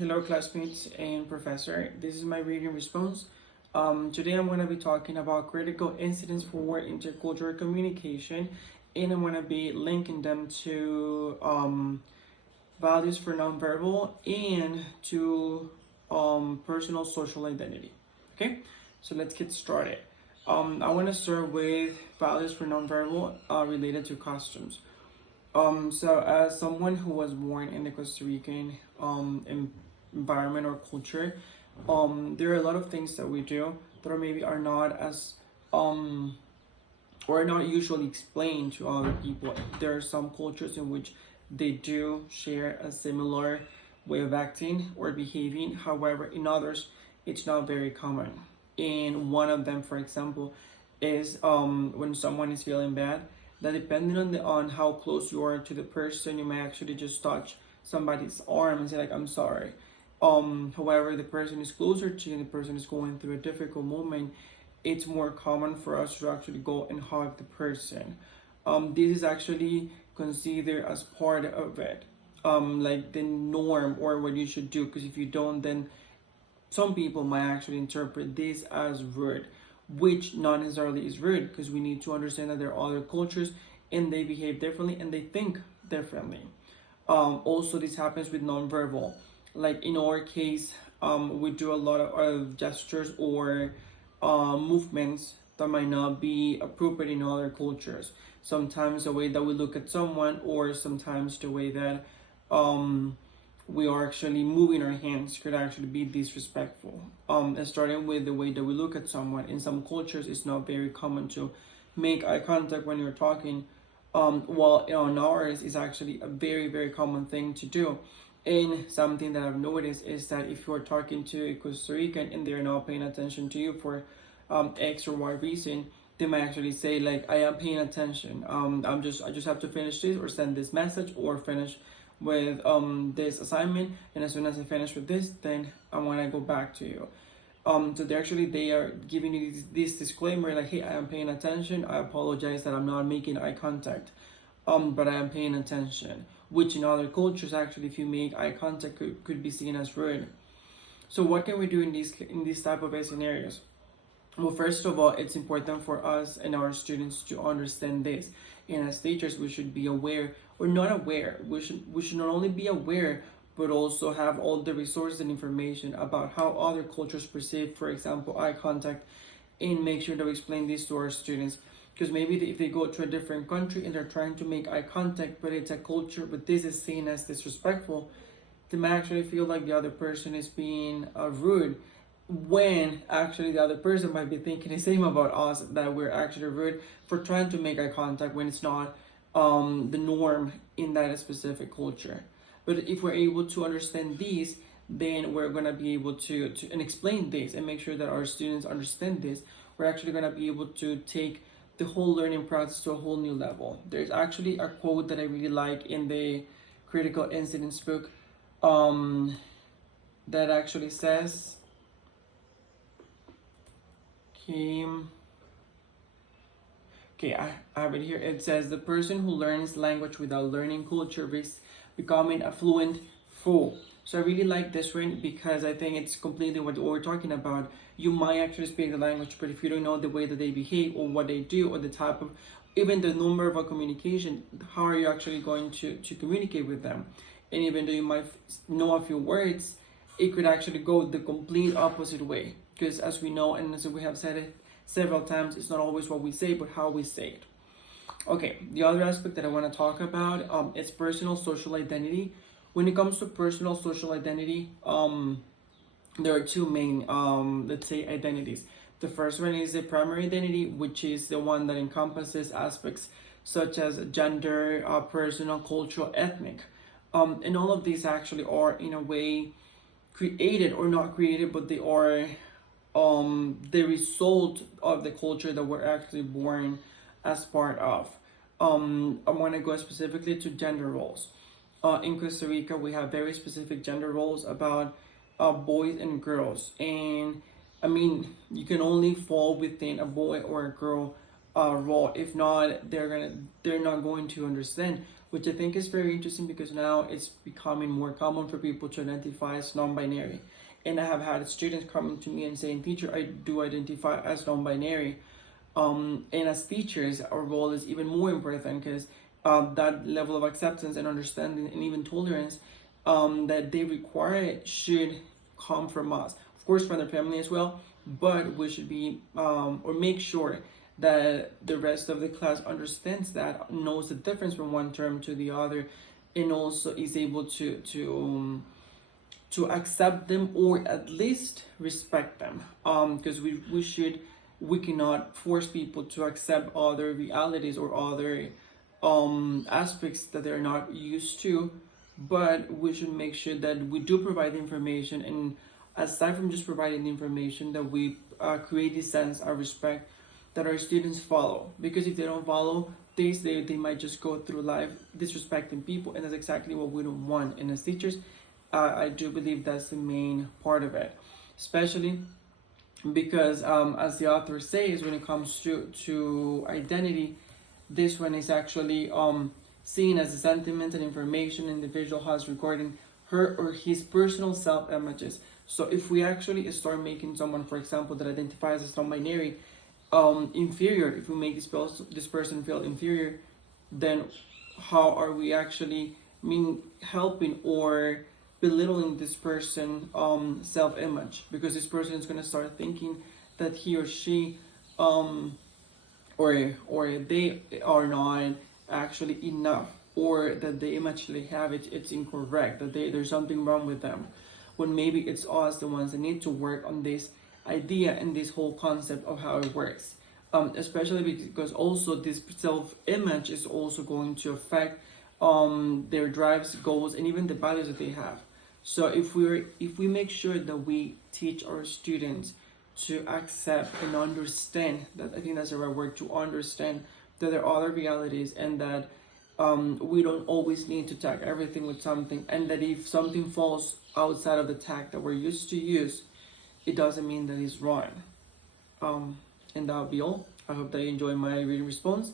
Hello, classmates and professor. This is my reading response. Today I'm going to be talking about critical incidents for intercultural communication, and I'm going to be linking them to values for nonverbal and to personal social identity. Okay, so let's get started. I want to start with values for nonverbal related to costumes. So as someone who was born in the Costa Rican environment or culture, there are a lot of things that we do that are not as or not usually explained to other people. There are some cultures in which they do share a similar way of acting or behaving. However, in others, it's not very common. And one of them, for example, is when someone is feeling bad, that depending on how close you are to the person, you may actually just touch somebody's arm and say like, I'm sorry. However, the person is closer to you and the person is going through a difficult moment, it's more common for us to actually go and hug the person. This is actually considered as part of it, like the norm or what you should do, because if you don't, then some people might actually interpret this as rude, which not necessarily is rude, because we need to understand that there are other cultures and they behave differently and they think differently. Also, this happens with nonverbal. Like in our case, we do a lot of gestures or movements that might not be appropriate in other cultures. Sometimes the way that we look at someone, or sometimes the way that we are actually moving our hands could actually be disrespectful. And starting with the way that we look at someone. In some cultures, it's not very common to make eye contact when you're talking. While in ours, is actually a very, very common thing to do. And something that I've noticed is that if you're talking to a Costa Rican and they're not paying attention to you for X or Y reason, they might actually say like, I am paying attention. I just have to finish this or send this message or finish with this assignment, and as soon as I finish with this, then I want to go back to you. So they are giving you this disclaimer like, hey, I am paying attention. I apologize that I'm not making eye contact, but I am paying attention. Which in other cultures, actually, if you make eye contact, could be seen as rude. So what can we do in these type of scenarios? Well, first of all, it's important for us and our students to understand this. And as teachers, we should be aware or not aware. We should not only be aware, but also have all the resources and information about how other cultures perceive, for example, eye contact, and make sure that we explain this to our students. Because maybe if they go to a different country and they're trying to make eye contact, but it's a culture, but this is seen as disrespectful, they might actually feel like the other person is being rude, when actually the other person might be thinking the same about us, that we're actually rude for trying to make eye contact when it's not the norm in that specific culture. But if we're able to understand these, then we're going to be able to and explain this and make sure that our students understand this. We're actually going to be able to take the whole learning process to a whole new level. There's actually a quote that I really like in the Critical Incidents book that actually says, okay, I have it here. It says, the person who learns language without learning culture risks becoming a fluent fool. So I really like this one because I think it's completely what we're talking about. You might actually speak the language, but if you don't know the way that they behave or what they do or the type of, even the number of communication, how are you actually going to communicate with them? And even though you might know a few words, it could actually go the complete opposite way. Because as we know, and as we have said it several times, it's not always what we say, but how we say it. Okay, the other aspect that I want to talk about is personal social identity. When it comes to personal social identity, there are two main, let's say, identities. The first one is the primary identity, which is the one that encompasses aspects such as gender, personal, cultural, ethnic. And all of these actually are, in a way, created or not created, but they are the result of the culture that we're actually born as part of. I want to go specifically to gender roles. In Costa Rica, we have very specific gender roles about boys and girls. And I mean, you can only fall within a boy or a girl role. If not, they're not going to understand, which I think is very interesting because now it's becoming more common for people to identify as non-binary. And I have had students coming to me and saying, "Teacher, I do identify as non-binary." And as teachers, our role is even more important because that level of acceptance and understanding and even tolerance that they require should come from us, of course, from their family as well. But we should be or make sure that the rest of the class understands that, knows the difference from one term to the other, and also is able to accept them or at least respect them. Because we cannot force people to accept other realities or other aspects that they're not used to, but we should make sure that we do provide information, and aside from just providing the information, that we create this sense of respect that our students follow. Because if they don't follow this, they might just go through life disrespecting people, and that's exactly what we don't want. And as teachers, I do believe that's the main part of it, especially because as the author says, when it comes to identity, this one is actually seen as a sentiment and information an individual has regarding her or his personal self-images. So if we actually start making someone, for example, that identifies as non-binary inferior, if we make this person feel inferior, then how are we actually helping or belittling this person self-image? Because this person is going to start thinking that he or she or they are not actually enough, or that the image they have it's incorrect, that there's something wrong with them, when maybe it's us the ones that need to work on this idea and this whole concept of how it works. Especially because also this self-image is also going to affect their drives, goals, and even the values that they have. So if we make sure that we teach our students to accept and understand that, I think that's the right word, to understand that there are other realities, and that we don't always need to tag everything with something, and that if something falls outside of the tag that we're used to use, it doesn't mean that it's wrong. And that'll be all. I hope that you enjoy my reading response.